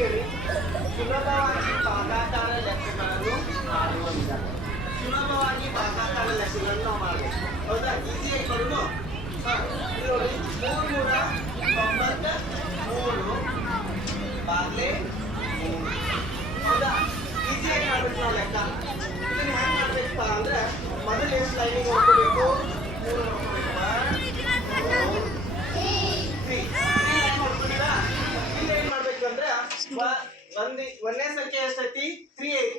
ಕೇಳಿ. ಸುಲಭವಾಗಿ ಭಾಗಾಕಾರ ಲೆಕ್ಕಗಳನ್ನು ಮಾಡುವ ವಿಧಾನ. ಸುಲಭವಾಗಿ ಭಾಗಾಕಾರ ಲೆಕ್ಕಗಳನ್ನು ನಾವು ಮಾಡಬೇಕು. ಹೌದಾ? ಈಸಿಯಾಗಿ ಮಾಡೋದು. ನೋಡಿ, 393 ಬಾಗ್ಲೆ 3. ಹೌದಾ? ಈಸಿಯಾಗಿ ಮಾಡ್ಬೇಕು ನಾವು ಲೆಕ್ಕ. ಇದನ್ನ ಹೆಂಗ್ ಮಾಡ್ಬೇಕಪ್ಪ ಅಂದ್ರೆ ಮೊದಲು ಎಷ್ಟು ಲೈನಿಗೆ ನೋಡ್ಕೋಬೇಕು? 3 ನೋಡ್ಕೋಬೇಕು. 3 ಲೈನ್ ನೋಡ್ಕೊಂಡಿಲ್ಲ. ಇಲ್ಲಿ ಏನ್ ಮಾಡ್ಬೇಕಂದ್ರೆ ಒಂದನೇ ಸಂಖ್ಯೆ ಎಷ್ಟೈತಿ? 38.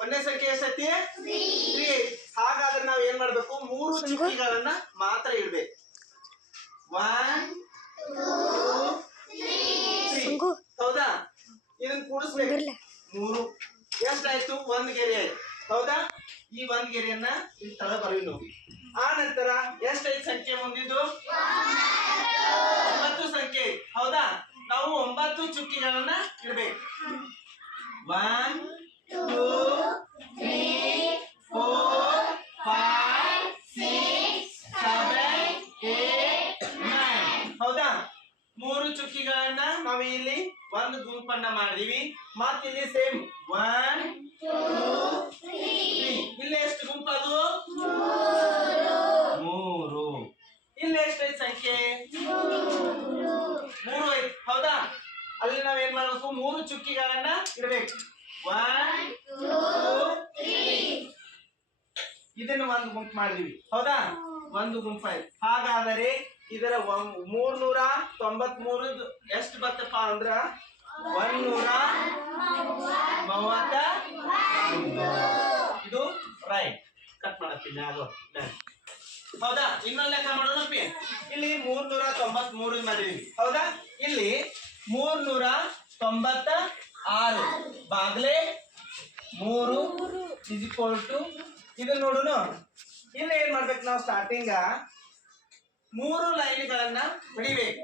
ಒಂದನೇ ಸಂಖ್ಯೆ ಎಷ್ಟೈತಿ? 38. ಹಾಗಾದ್ರೆ ನಾವ್ ಏನ್ ಮಾಡ್ಬೇಕು? 3 ಚುಕ್ಕಿಗಳನ್ನ ಮಾತ್ರ ಇಡ್ಬೇಕು. 1 2 3. ಹೌದಾ? ಇದನ್ನ ಕೂಡಿಸ್ಬೇಕು. 3 ಎಷ್ಟಾಯ್ತು? 1 ಗೆರೆ ಆಯ್ತು. ಹೌದಾ? ಈ 1 ಗೆರೆಯನ್ನ ಇಲ್ಲಿ ತಳ ಬರೀ ನೋಡಿ. ಆ ನಂತರ ಎಷ್ಟೈದು ಸಂಖ್ಯೆ ಮುಂದಿದ್ದು? 9 ಸಂಖ್ಯೆ. ಹೌದಾ? ನಾವು 9 ಚುಕ್ಕಿಗಳನ್ನ ಇಡಬೇಕು. 1 2 3 4 5 6 7 8 9. ಹೌದಾ? 3 ಚುಕ್ಕಿಗಳನ್ನ ನಾವು ಇಲ್ಲಿ ಒಂದು ಗುಂಪನ್ನ ಮಾಡಿದೀವಿ. ಮತ್ತಿಲ್ಲಿ ಸೇಮ್ 1 2 3. ಇಲ್ಲಿ ಎಷ್ಟು ಗುಂಪು? ಅದು 3. ಇಲ್ಲಿ ಎಷ್ಟೈದು ಸಂಖ್ಯೆ? 3 ಐತಿ. ಹೌದಾ? ಅಲ್ಲಿ ನಾವ್ ಏನ್ ಮಾಡ್ಬೇಕು? 3 ಚುಕ್ಕಿಗಳನ್ನ ಇಡಬೇಕು. 1 2 3. ಇದನ್ನ ಒಂದು ಗುಂಪು ಮಾಡಿದೀವಿ. ಹೌದಾ? ಒಂದು ಗುಂಪು ಆಯ್ತು. ಹಾಗಾದರೆ ಇದರ 393 ಎಷ್ಟು ಬರ್ತಪ್ಪ ಅಂದ್ರ 130. ಇದು ರೈಟ್. ಕಟ್ ಮಾಡತ್ತೀನಿ. ಹೌದಾ? ಇನ್ನೊಂದು ಲೆಕ್ಕ ಮಾಡೋಣಪ್ಪಿ. ಇಲ್ಲಿ 393 ಮಾಡಿದೀವಿ. ಹೌದಾ? ಇಲ್ಲಿ 396 ಬಾಗ್ಲೆ 3 ಇದನ್ನ ನೋಡೋಣ. ಇಲ್ಲಿ ಏನ್ ಮಾಡ್ಬೇಕು? ನಾವು ಸ್ಟಾರ್ಟಿಂಗ್ 3 ಲೈನ್ಗಳನ್ನ ಹೊಡಿಬೇಕು.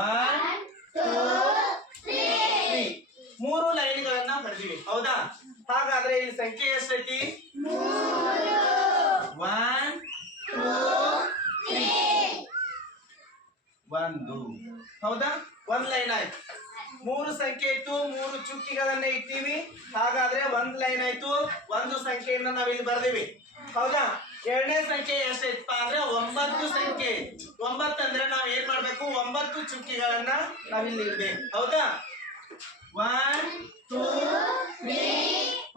1 2 3. 3 ಲೈನ್ಗಳನ್ನ ಹೊಡೆದಿವಿ. ಹೌದಾ? ಹಾಗಾದ್ರೆ ಇಲ್ಲಿ ಸಂಖ್ಯೆ ಎಷ್ಟೈತಿ? 1 2 3. 1. ಹೌದಾ? 1 ಲೈನ್ ಆಯ್ತು. 3 ಸಂಖ್ಯೆ ಇತ್ತು. 3 ಚುಕ್ಕಿಗಳನ್ನ ಇಟ್ಟಿವಿ. ಹಾಗಾದ್ರೆ 1 ಲೈನ್ ಆಯ್ತು. 1 ಸಂಖ್ಯೆಯನ್ನ ನಾವಿಲ್ಲಿ ಬರ್ದಿವಿ. ಹೌದಾ? ಎರಡನೇ ಸಂಖ್ಯೆ ಎಷ್ಟೈತಪ್ಪ ಅಂದ್ರೆ 9 ಸಂಖ್ಯೆ. 9 ಅಂದ್ರೆ ನಾವ್ ಏನ್ ಮಾಡ್ಬೇಕು? 9 ಚುಕ್ಕಿಗಳನ್ನ ನಾವಿಲ್ಲಿ ಇಡ್ಬೇಕು. ಹೌದಾ? 1 2 3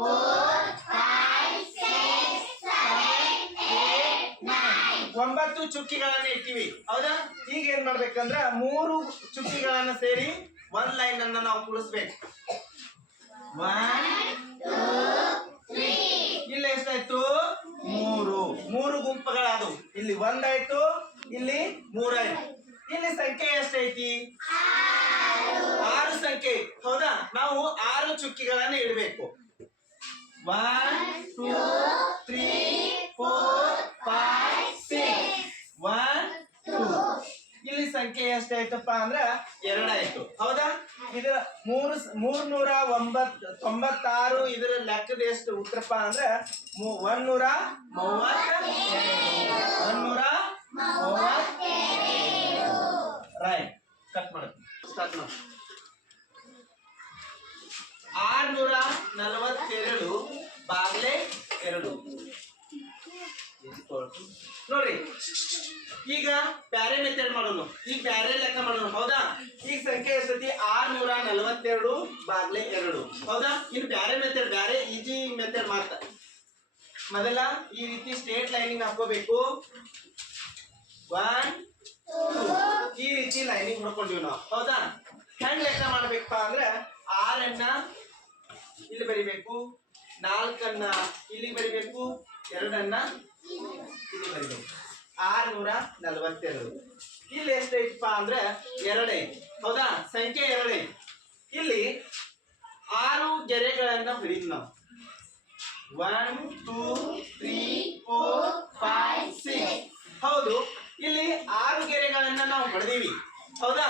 4 5 6 7 8 9. 9 ಚುಕ್ಕಿಗಳನ್ನ ಇಟ್ಟಿವಿ. ಹೌದಾ? ಈಗ ಏನ್ ಮಾಡ್ಬೇಕಂದ್ರ 3 ಚುಕ್ಕಿಗಳನ್ನ ಸೇರಿ 1 ಲೈನ್ ಅನ್ನ ನಾವು ಕೂಡಿಸ್ಬೇಕು. 1 2 3. ಇಲ್ಲಿ ಎಷ್ಟಾಯ್ತು? 3 ಗುಂಪುಗಳಾದವು. ಇಲ್ಲಿ 1 ಆಯ್ತು. ಇಲ್ಲಿ 3 ಆಯ್ತು. ಇಲ್ಲಿ ಸಂಖ್ಯೆ ಎಷ್ಟೈತಿ? 6 ಸಂಖ್ಯೆ. ಹೌದಾ? ನಾವು 6 ಚುಕ್ಕಿಗಳನ್ನ ಇಡಬೇಕು. 1 2 3 4 5 6 1 2. ಇಲ್ಲಿ ಸಂಖ್ಯೆ ಎಷ್ಟಾಯ್ತಪ್ಪ ಅಂದ್ರ 2 ಆಯ್ತು. ಹೌದಾ? ಇದರ 396 ಇದರ ಲೆಕ್ಕದ ಎಷ್ಟು ಉತ್ತರಪ್ಪ ಅಂದ್ರ 132. ರೈಟ್. ಕಟ್ ಮಾಡುತ್ತೆ. ಸ್ಟಾರ್ಟ್ ಮಾಡಿ. 642 ಬಾಗ್ಲೆ 2 ನೋಡ್ರಿ. ಈಗ ಬ್ಯಾರೆ ಮೆಥಡ್ ಮಾಡೋಣ. ಈಗ ಬ್ಯಾರೆ ಲೆಕ್ಕ ಮಾಡೋಣ. ಹೌದಾ? ಈಗ ಸಂಖ್ಯೆ ಎಷ್ಟೈತಿ? 642 ಬಾಗ್ಲೆ 2. ಹೌದಾ? ಇನ್ನು ಬ್ಯಾರೆ ಮೆಥಡ್, ಬ್ಯಾರೆ ಈಜಿ ಮೆಥಡ್ ಮಾತ್ರ. ಮೊದಲ ಈ ರೀತಿ ಸ್ಟ್ರೇಟ್ ಲೈನಿಂಗ್ ಹಾಕೋಬೇಕು. 1 2 ಈ ರೀತಿ ಲೈನಿಂಗ್ ಹೊಡ್ಕೊಂಡಿವಿ ನಾವು. ಹೌದಾ? ಹೆಂಗ್ ಲೆಕ್ಕ ಮಾಡ್ಬೇಕಪ್ಪ ಅಂದ್ರೆ 6 ಇಲ್ಲಿ ಬರಿಬೇಕು, 4 ಇಲ್ಲಿ ಬರಿಬೇಕು, 2 ಇಲ್ಲಿ ಬರಿಬೇಕು. 642. ಇಲ್ಲಿ ಎಷ್ಟೈತಪ್ಪ ಅಂದ್ರೆ 2 ಐತಿ. ಹೌದಾ? ಸಂಖ್ಯೆ 2 ಐತಿ. ಇಲ್ಲಿ 6 ಗೆರೆಗಳನ್ನ ಹೊಡಿದ್ವಿ ನಾವು. 1 2 3 4 5 6. ಹೌದು. ಇಲ್ಲಿ 6 ಗೆರೆಗಳನ್ನ ನಾವು ಹೊಡೆದೀವಿ. ಹೌದಾ?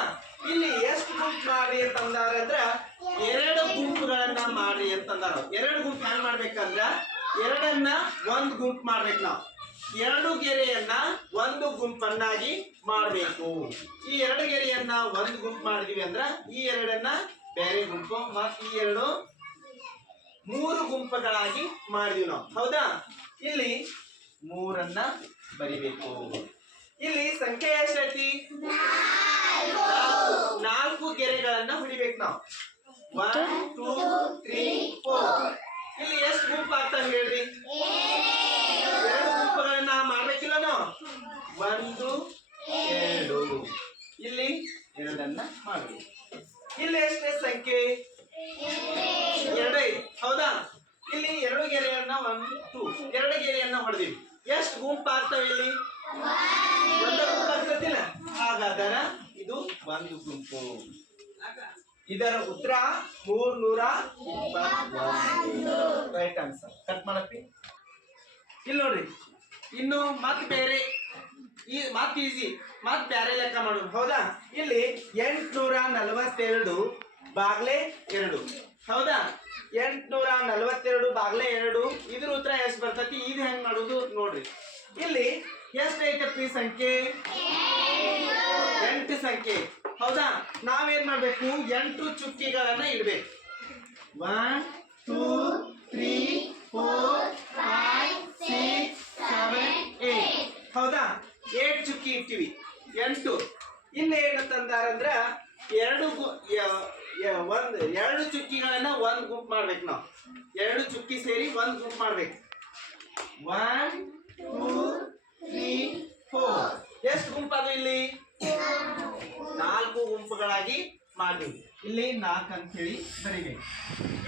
ಇಲ್ಲಿ ಎಷ್ಟು ಗುಂಪು ಮಾಡಿ ಅಂತಂದಾರ ಅಂದ್ರ 2 ಗುಂಪುಗಳನ್ನ ಮಾಡಿ ಅಂತಂದಾರ. 2 ಗುಂಪು ಹೆಂಗ್ ಮಾಡ್ಬೇಕಂದ್ರ 2 1 ಗುಂಪು ಮಾಡ್ಬೇಕು ನಾವು. 2 ಗೆರೆಯನ್ನ 1 ಗುಂಪನ್ನಾಗಿ ಮಾಡಬೇಕು. ಈ 2 ಗೆರೆಯನ್ನ 1 ಗುಂಪು ಮಾಡಿದೀವಿ ಅಂದ್ರ ಈ 2 ಬೇರೆ ಗುಂಪು ಮತ್ತು ಈ ಎರಡು ಮೂರು ಗುಂಪುಗಳಾಗಿ ಮಾಡಿದ್ವಿ ನಾವು. ಹೌದಾ? ಇಲ್ಲಿ ಮೂರನ್ನ ಬರಿಬೇಕು. ಇಲ್ಲಿ ಸಂಖ್ಯೆ ಎಷ್ಟೈತಿ? ನಾಲ್ಕು ಗೆರೆಗಳನ್ನ ಹೊಡಿಬೇಕು ನಾವು. 1 2 3 4. ಇಲ್ಲಿ ಎಷ್ಟು ಗುಂಪು ಆಗ್ತಾವ ಹೇಳ್ರಿ? ಎರಡು ಗುಂಪುಗಳನ್ನ ಮಾಡ್ಬೇಕಿಲ್ಲ ನಾವು. 1 2. ಇಲ್ಲಿ ಎರಡನ್ನ ಮಾಡ್ಬೇಕು. ಇಲ್ಲಿ ಎಷ್ಟೇ ಸಂಖ್ಯೆ? 2 ಐತಿ. ಹೌದಾ? ಇಲ್ಲಿ ಎರಡು ಗೆರೆಯನ್ನ 1 2 ಎರಡು ಗೆರೆಯನ್ನ ಹೊಡೆದಿವಿ. ಎಷ್ಟು ಗುಂಪು ಆಗ್ತಾವ ಇಲ್ಲಿ? ಒಂದು ಗುಂಪು ಆಗ್ತದಿಲ್ಲ. ಹಾಗಾದರೆ ಇದು ಒಂದು ಗುಂಪು. ಇದರ ಉತ್ತರ 321. Right answer. ಕಟ್ ಮಾಡಪ್ಪಿ. ಇಲ್ಲಿ ನೋಡ್ರಿ, ಇನ್ನು ಮತ್ ಬೇರೆ ಮತ್ ಈಸಿ ಮತ್ ಬೇರೆ ಲೆಕ್ಕ ಮಾಡೋದು. ಹೌದಾ? ಇಲ್ಲಿ 842 ಬಾಗ್ಲೆ 2. ಹೌದಾ? 842 ಬಾಗ್ಲೆ 2. ಇದ್ರ ಉತ್ತರ ಎಷ್ಟು ಬರ್ತೈತಿ? ಇದು ಹೆಂಗ್ ಮಾಡೋದು ನೋಡ್ರಿ. ಇಲ್ಲಿ ಎಷ್ಟು ಐತಪ್ಪಿ ಸಂಖ್ಯೆ? 8 ಸಂಖ್ಯೆ. ಹೌದಾ? ನಾವೇನ್ ಮಾಡ್ಬೇಕು? 8 ಚುಕ್ಕಿಗಳನ್ನ ಇಡ್ಬೇಕು. 1 2 3 4 5 6 7 8. ಹೌದಾ? 8 ಚುಕ್ಕಿ ಇಟ್ಟಿವಿ. 8 ಇಲ್ಲಿ ಏನಂತಂದಾರಂದ್ರ ಎರಡು ಚುಕ್ಕಿಗಳನ್ನ ಒಂದ್ ಗುಂಪು ಮಾಡ್ಬೇಕು ನಾವು. ಎರಡು ಚುಕ್ಕಿ ಸೇರಿ ಒಂದ್ ಗುಂಪು ಮಾಡ್ಬೇಕು. 1 2 3 4. ಎಷ್ಟು ಗುಂಪದು ಇಲ್ಲಿ? 4 ಗುಂಪುಗಳಾಗಿ ಮಾಡಿದ್ವಿ. ಇಲ್ಲಿ 4 ಅಂತ ಹೇಳಿ ಬರಿಬೇಕು.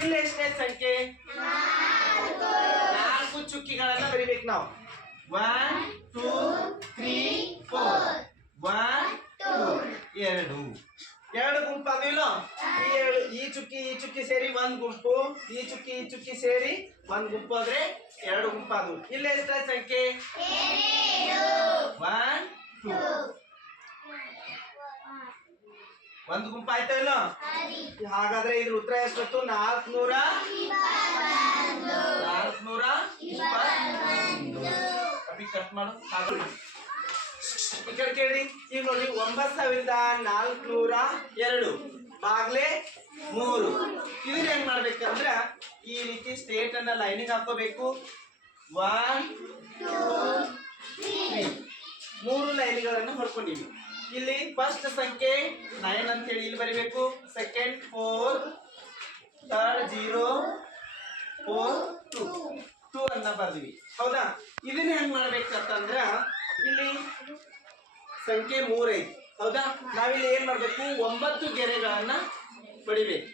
ಇಲ್ಲಿ ಎಷ್ಟೇ ಸಂಖ್ಯೆ? 4 ಚುಕ್ಕಿಗಳನ್ನ ಬರಿಬೇಕು ನಾವು. 1 2 3 4. 1 2 ಎರಡು ಗುಂಪು ಅದಿಲ್ಲ. ಈ ಚುಕ್ಕಿ ಸೇರಿ ಒಂದ್ ಗುಂಪು, ಈ ಚುಕ್ಕಿ ಸೇರಿ ಒಂದ್ ಗುಂಪು ಆದ್ರೆ ಎರಡು ಗುಂಪು ಅದು. ಇಲ್ಲಿ ಎಷ್ಟ ಸಂಖ್ಯೆ? 1 2. ಒಂದು ಗುಂಪು ಆಯ್ತಾ ಇಲ್ಲ? ಹಾಗಾದ್ರೆ ಇದ್ರ ಉತ್ತರ ಎಷ್ಟು? 421. ಕಟ್ ಮಾಡು. ಈ ಕಡೆ ಕೇಳ್ರಿ. ಈಗ ನೋಡಿ, 9402 ಬಾಗ್ಲೆ 3. ಇದನ್ನ ಹೆಂಗ್ ಮಾಡ್ಬೇಕಂದ್ರ ಈ ರೀತಿ ಸ್ಟ್ರೇಟ್ ಅನ್ನ ಲೈನಿಗೆ ಹಾಕೋಬೇಕು. 1 2 3 ಮೂರು ಲೈನ್ಗಳನ್ನು ಹೊಡ್ಕೊಂಡಿವಿ. ಇಲ್ಲಿ ಫಸ್ಟ್ ಸಂಖ್ಯೆ 9 ಅಂತ ಹೇಳಿ ಇಲ್ಲಿ ಬರಿಬೇಕು. ಸೆಕೆಂಡ್ 4, ಥರ್ಡ್ 0 4 2 ಅನ್ನ ಬರ್ದಿವಿ. ಹೌದಾ? ಇದನ್ನ ಹೆಂಗ್ ಮಾಡ್ಬೇಕಂತಂದ್ರ ಇಲ್ಲಿ ಸಂಖ್ಯೆ 3 ಐತಿ. ಹೌದಾ? ನಾವಿಲ್ಲಿ ಏನ್ ಮಾಡ್ಬೇಕು? 9 ಗೆರೆಗಳನ್ನ ಬಡಿಬೇಕು.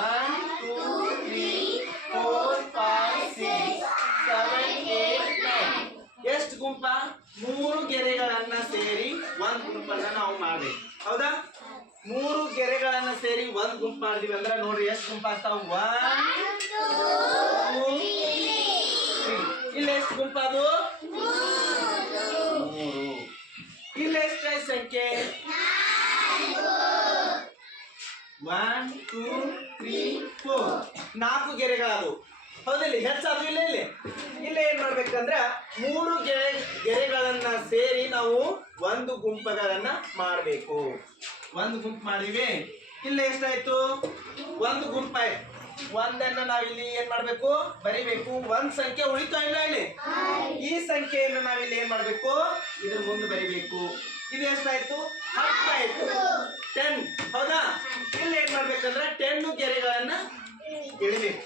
1 2 3 4 5 6 7 8 9. ಎಷ್ಟು ಗುಂಪ? 3 ಗೆರೆಗಳನ್ನ ಸೇರಿ ಒಂದ್ ಗುಂಪನ್ನ ನಾವು ಮಾಡ್ಬೇಕು. ಹೌದಾ? 3 ಗೆರೆಗಳನ್ನ ಸೇರಿ ಒಂದ್ ಗುಂಪು ಮಾಡಿದ್ವಿ ಅಂದ್ರೆ ನೋಡ್ರಿ ಎಷ್ಟು ಗುಂಪ ಆಗ್ತಾವ? 1 2 3. ಇಲ್ಲಿ ಎಷ್ಟು ಗುಂಪ ಅದು? 3. ಇಲ್ಲಿ ಎಷ್ಟು ಸಂಖ್ಯೆ? 1 2 3 4. 4 ಗೆರೆಗಳದು. ಹೌದಿಲ್ಲ? ಹೆಚ್ಚಾದ್ರು ಇಲ್ಲ. ಇಲ್ಲಿ ಏನ್ ಮಾಡ್ಬೇಕಂದ್ರ 3 ಗೆರೆಗಳನ್ನ ಸೇರಿ ನಾವು ಒಂದು ಗುಂಪುಗಳನ್ನ ಮಾಡಬೇಕು. ಒಂದು ಗುಂಪು ಮಾಡಿವಿ. ಇಲ್ಲಿ ಎಷ್ಟಾಯ್ತು? ಒಂದು ಗುಂಪಾಯ್ತು. ಒಂದನ್ನ ನಾವಿಲ್ಲಿ ಏನ್ ಮಾಡ್ಬೇಕು? ಬರಿಬೇಕು. ಒಂದ್ ಸಂಖ್ಯೆ ಉಳಿತಾ ಇಲ್ಲ ಇಲ್ಲಿ. ಈ ಸಂಖ್ಯೆಯನ್ನು ನಾವಿಲ್ಲಿ ಏನ್ ಮಾಡ್ಬೇಕು? ಇದ್ರ ಮುಂದೆ ಬರಿಬೇಕು. ಇದು ಎಷ್ಟಾಯ್ತು? 10 ಆಯ್ತು. 10. ಹೌದಾ? ಇಲ್ಲಿ ಏನ್ ಮಾಡ್ಬೇಕಂದ್ರೆ 10 ಗೆರೆಗಳನ್ನ ಎಳಿಬೇಕು.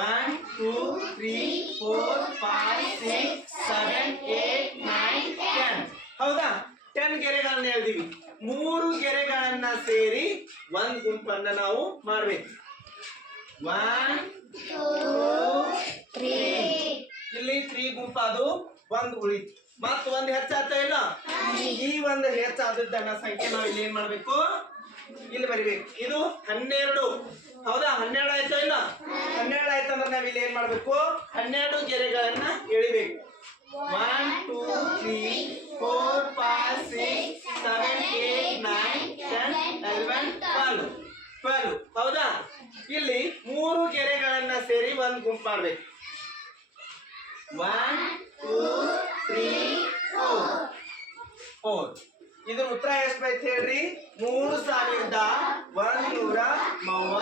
1 2 3 4 5 6 7 8 9 10. ಹೌದಾ? 10 ಗೆರೆಗಳನ್ನ ಎಳ್ದಿವಿ. 3 ಗೆರೆಗಳನ್ನ ಸೇರಿ ಒಂದ್ ಗುಂಪನ್ನ ನಾವು ಮಾಡ್ಬೇಕು. 1 2 3. ಇಲ್ಲಿ 3 ಗುಂಪದು. ಒಂದು ಉಳಿತು. ಮತ್ ಒಂದ್ ಹೆಚ್ಚಾಗ್ತಾ ಇಲ್ಲ. ಈ ಒಂದು ಹೆಚ್ಚಾದದ್ದನ್ನ ಸಂಖ್ಯೆ ನಾವು ಇಲ್ಲಿ ಏನ್ ಮಾಡ್ಬೇಕು? ಇಲ್ಲಿ ಬರಿಬೇಕು. ಇದು 12. ಹೌದಾ? 12 ಆಯ್ತಾ ಇಲ್ಲ? 12 ಆಯ್ತಂದ್ರೆ ನಾವ್ ಇಲ್ಲಿ ಏನ್ ಮಾಡ್ಬೇಕು? 12 ಗೆರೆಗಳನ್ನ ಎಳಿಬೇಕು. 1 2 3 4 5 6 7 8 9 10 11 12. ಹೌದಾ? ಇಲ್ಲಿ 3 ಗೆರೆಗಳನ್ನ ಸೇರಿ ಒಂದ್ ಗುಂಪು ಮಾಡ್ಬೇಕು. 1 2 3 4. ಇದ್ರ ಉತ್ತರ ಎಷ್ಟು ಬೈತ್ ಹೇಳ್ರಿ? 3121. ಮಯೂರ ಮವ್ವ